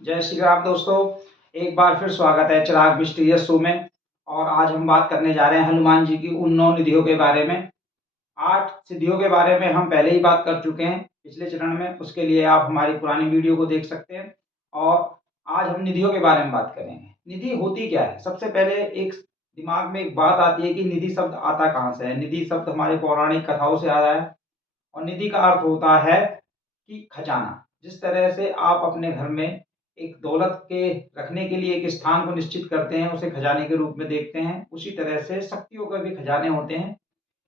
जय श्री राम दोस्तों। एक बार फिर स्वागत है चिराग मिस्टीरियस शो में। और आज हम बात करने जा रहे हैं हनुमान जी की उन 9 निधियों के बारे में। 8 सिद्धियों के बारे में हम पहले ही बात कर चुके हैं पिछले चरण में, उसके लिए आप हमारी पुरानी वीडियो को देख सकते हैं। और आज हम निधियों के बारे में बात करेंगे। निधि होती क्या है? सबसे पहले एक दिमाग में एक बात आती है कि निधि शब्द आता कहाँ से है। निधि शब्द हमारे पौराणिक कथाओं से आया है और निधि का अर्थ होता है कि खजाना। जिस तरह से आप अपने घर में एक दौलत के रखने के लिए एक स्थान को निश्चित करते हैं, उसे खजाने के रूप में देखते हैं, उसी तरह से शक्तियों के भी खजाने होते हैं।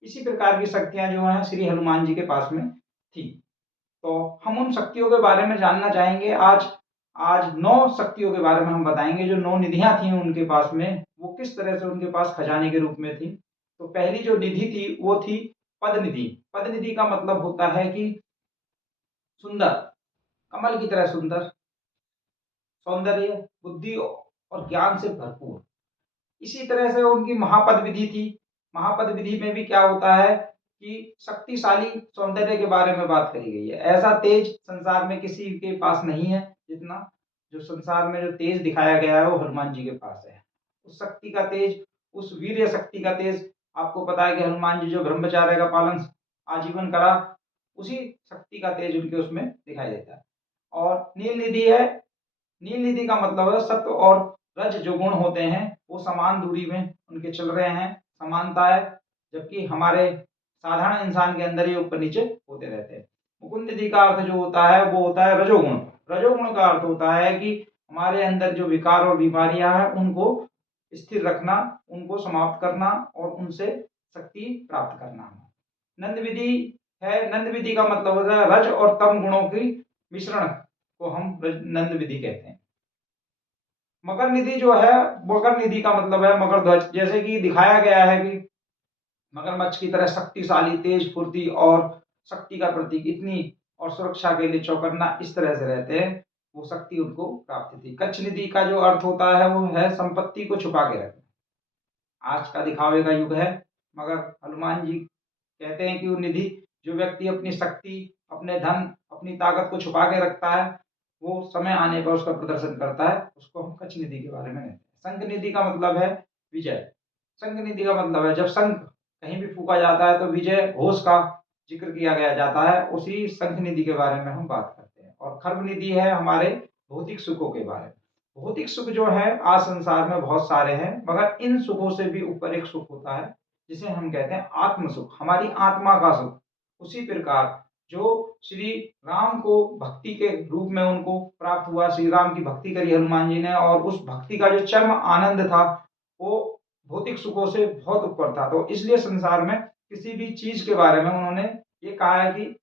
इसी प्रकार की शक्तियां जो हैं श्री हनुमान जी के पास में थी। तो हम उन शक्तियों के बारे में जानना चाहेंगे आज। आज 9 शक्तियों के बारे में हम बताएंगे, जो 9 निधियां थी उनके पास में, वो किस तरह से उनके पास खजाने के रूप में थी। तो पहली जो निधि थी वो थी पद निधि। पद निधि का मतलब होता है कि सुंदर, कमल की तरह सुंदर, सौंदर्य, बुद्धि और ज्ञान से भरपूर। इसी तरह से उनकी महापद विधि थी। महापद विधि में भी क्या होता है कि शक्तिशाली सौंदर्य के बारे में बात करी गई है। ऐसा तेज संसार में किसी के पास नहीं है जितना जो संसार में जो तेज दिखाया गया है वो हनुमान जी के पास है। उस शक्ति का तेज, उस वीर्य शक्ति का तेज, आपको पता है कि हनुमान जी जो ब्रह्मचार्य का पालन आजीवन करा, उसी शक्ति का तेज उनके उसमें दिखाई देता है। और नील निधि है। नील निधि का मतलब है सत्व और रज जो गुण होते हैं वो समान दूरी में उनके चल रहे हैं, समानता है। जबकि हमारे साधारण इंसान के अंदर ये ऊपर नीचे होते रहते हैं। मुकुंद निधि का अर्थ जो होता है वो होता है रजोगुण। रजोगुण का अर्थ होता है कि हमारे अंदर जो विकार और बीमारियां हैं उनको स्थिर रखना, उनको समाप्त करना और उनसे शक्ति प्राप्त करना। नंद विधि है। नंद विधि का मतलब होता है रज और तम गुणों की मिश्रण को हम नंद विधि कहते हैं। मकर निधि जो है, मकर निधि का मतलब है मकर ध्वज। जैसे कि दिखाया गया है कि मगरमच्छ की तरह शक्तिशाली, तेज, फुर्ती और शक्ति का प्रतीक, इतनी और सुरक्षा के लिए चौकन्ना, इस तरह से रहते हैं, वो शक्ति उनको प्राप्त थी। कच्छ निधि का जो अर्थ होता है वो है संपत्ति को छुपा के रखना। आज का दिखावे का युग है, मगर हनुमान जी कहते हैं कि वो निधि, जो व्यक्ति अपनी शक्ति, अपने धन, अपनी ताकत को छुपा के रखता है, वो समय आने पर उसका प्रदर्शन करता है, उसको हम कच्छ निधि के बारे में कहते हैं। शंख निधि का मतलब है विजय। शंख निधि का मतलब है जब शंख कहीं भी फूका जाता है तो विजय घोष का जिक्र किया गया जाता है, उसी शंख निधि के बारे में हम बात करते हैं। और खर्व निधि है हमारे भौतिक सुखों के बारे में। भौतिक सुख जो है आज संसार में बहुत सारे हैं, मगर इन सुखों से भी ऊपर एक सुख होता है जिसे हम कहते हैं आत्म सुख, हमारी आत्मा का सुख। उसी प्रकार जो श्री राम को भक्ति के रूप में उनको प्राप्त हुआ, श्री राम की भक्ति करी हनुमान जी ने, और उस भक्ति का जो चरम आनंद था वो भौतिक सुखों से बहुत ऊपर था। तो इसलिए संसार में किसी भी चीज के बारे में उन्होंने ये कहा है कि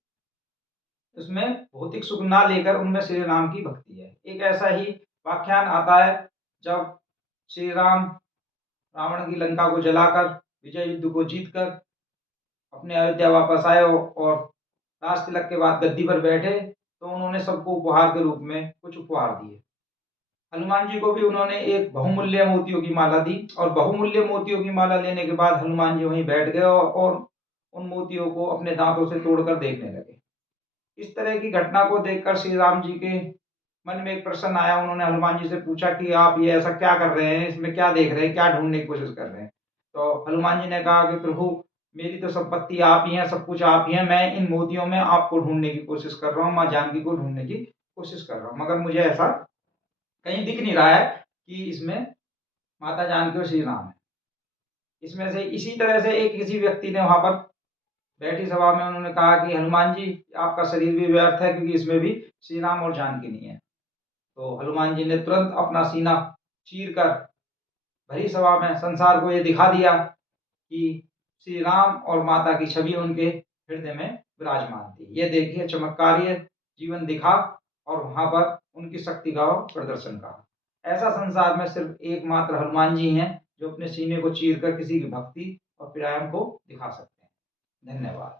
उसमें भौतिक सुख ना लेकर उनमें श्री राम की भक्ति है। एक ऐसा ही व्याख्यान आता है जब श्री राम रावण की लंका को जलाकर, विजय युद्ध को जीतकर अपने अयोध्या वापस आए और राज तिलक के बाद गद्दी पर बैठे, तो उन्होंने सबको उपहार के रूप में कुछ उपहार दिए। हनुमान जी को भी उन्होंने एक बहुमूल्य मोतियों की माला दी, और बहुमूल्य मोतियों की माला लेने के बाद हनुमान जी वहीं बैठ गए और उन मोतियों को अपने दांतों से तोड़कर देखने लगे। इस तरह की घटना को देखकर श्री राम जी के मन में एक प्रश्न आया। उन्होंने हनुमान जी से पूछा कि आप ये ऐसा क्या कर रहे हैं, इसमें क्या देख रहे हैं, क्या ढूंढने की कोशिश कर रहे हैं। तो हनुमान जी ने कहा कि प्रभु, मेरी तो संपत्ति आप ही हैं, सब कुछ आप ही हैं, मैं इन मोतियों में आपको ढूंढने की कोशिश कर रहा हूँ, माँ जानकी को ढूंढने की कोशिश कर रहा हूँ, मगर मुझे ऐसा कहीं दिख नहीं रहा है कि इसमें माता जानकी और श्री राम है। इसमें से इसी तरह से एक किसी व्यक्ति ने वहां पर बैठी सभा में उन्होंने कहा कि हनुमान जी, आपका शरीर भी व्यर्थ है, क्योंकि इसमें भी श्री राम और जानकी नहीं है। तो हनुमान जी ने तुरंत अपना सीना चीर कर भरी सभा में संसार को ये दिखा दिया कि श्री राम और माता की छवि उनके हृदय में विराजमान थी। ये देखिए चमत्कारीय जीवन दिखा और वहां पर उनकी शक्ति का प्रदर्शन कहा। ऐसा संसार में सिर्फ एकमात्र हनुमान जी हैं जो अपने सीने को चीर कर किसी की भक्ति और प्रेम को दिखा सकते हैं। धन्यवाद।